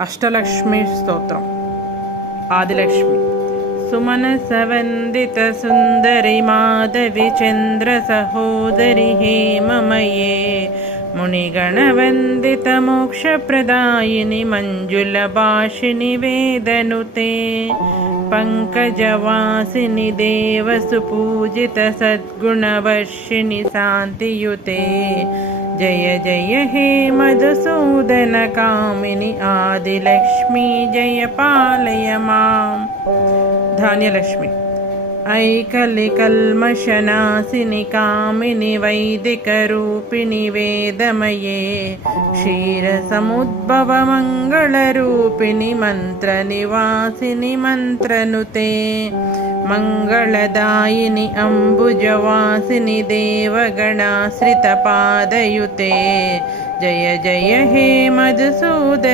అష్టలక్ష్మి స్తోత్రం. ఆదిలక్ష్మి. సుమనసవందిత సుందరి మాధవి చంద్ర సహోదరి హేమమయే మునిగణవందిత మోక్షప్రదాయిని మంజుల భాషిని వేదనుతే పంకజవాసిని దేవసుపూజిత సద్గుణవర్షిణి శాంతియుతే జయ జయ హే మధుసూదన కామిని ఆదిలక్ష్మి జయ పాలయ మాం. ధాన్యలక్ష్మి. ఐకలికల్మషనాశిని కామిని వైదిక రూపిణి వేదమయే క్షీరసముద్భవ మంగళరూపిణి మంత్ర నివాసిని మంత్రనుతే మంగళదాయిని అంబుజవాసిని దేవగణాశ్రిత పాదయుతే జయ జయ హే మధుసూదన